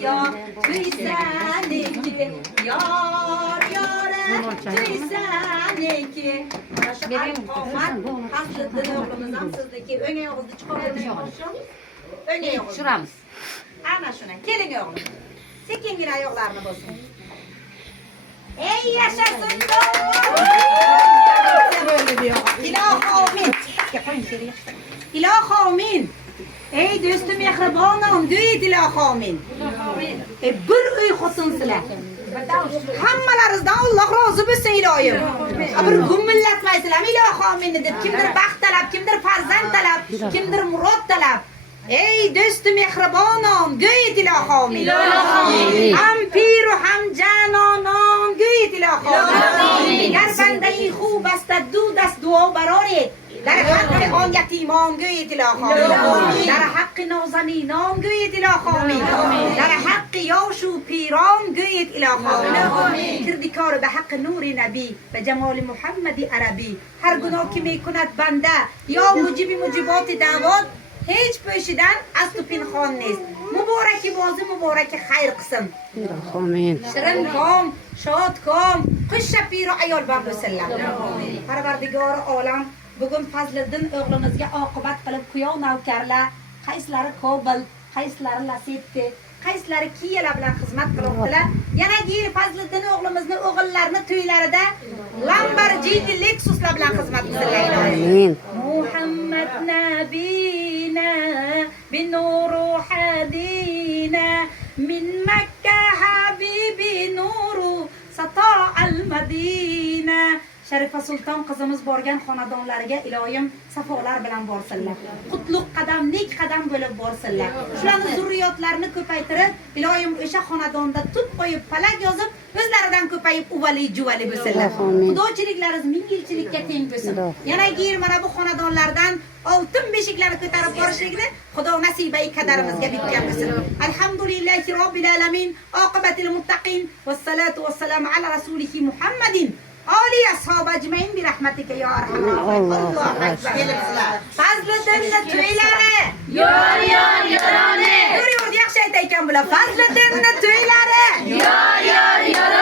ya Tüyseniki yar yare Tüyseniki Benim Hasreddin oğlumuzdan sizdeki öne oğluzu çıkartmışım. Öne oğluzu. Şuramız. Ana şuna. Gelin oğlum. Sekin yine ayaklarını bozun. Ey yaşasın doğum. Böyle diyor. İlah amin. Yapayım şöyle yapayım. İlah amin. Ey dostum mehribanım. Düyit ilah amin. Bir uy xotin sizlar. Hammalaringizdan Alloh rozi bo'lsin ilohim. Bir gumillatmaysizlarmi iloh amin deb. Kimdir baxt talab, kimdir farzand talab, kimdir murod talab. Ey do'stim mehribonim, go'yit iloh amin. Ham pir و ham janonon go'yit iloh amin. Gar bandai خوب است دو دست دعا برارید. در حق آن یتیمان گویید اله آمین. در حق نازنینان گویید اله آمین. در حق یاش و پیران گویید اله آمین. کردی کار به حق نور نبی و جمال محمد عربی. هر گناه که میکند بنده یا موجب موجبات دعوات هیچ پوشیدن از تو پنهان نیست. مبارک بازی مبارک خیر قسم. آمین. شرن کام شاد کام خوش پیر و عیال باب سلام. پروردگار عالم bugun Fazliddin o'g'limizga oqibat qilib kuyov navkarlar qaysilari Kobul, qaysilari Lasetti, qaysilari Kiyelar bilan xizmat qilibdilar. Yana yil Fazliddin o'g'limizni o'g'illarini to'ylarida Lamborghini Lexuslar bilan xizmat qildilar. Amin. Muhammad nabina binuru hadina min Makka habibi nuru sata al-Madina. Sharifa Sulton qizimiz borgan xonadonlarga iloyim safolar bilan borsinlar. Qutlug' qadam, nek qadam bo'lib borsinlar. Shularning zurriyotlarini ko'paytirib, iloyim o'sha xonadonda tut qo'yib, falak yozib, o'zlaridan ko'payib uvali juvali bo'lsinlar. Xudochiliklaringiz ming yilchilikka teng bo'lsin. Yana yil mana bu xonadonlardan oltin beshiklarni ko'tarib borishlikni Xudo nasibai kadarimizga bitgan bo'lsin. Alhamdulillahi robbil alamin, oqibatil muttaqin, vassalatu vassalamu ala rasulihi Muhammadin. Ali ashab ajmain bi rahmatika ya arhamar rahimin. Allohu akbar. Fazliddinni to'ylari. Yor yorone. Yur yaxshi aytaykan bular. Fazliddinni to'ylari. Yor yorone.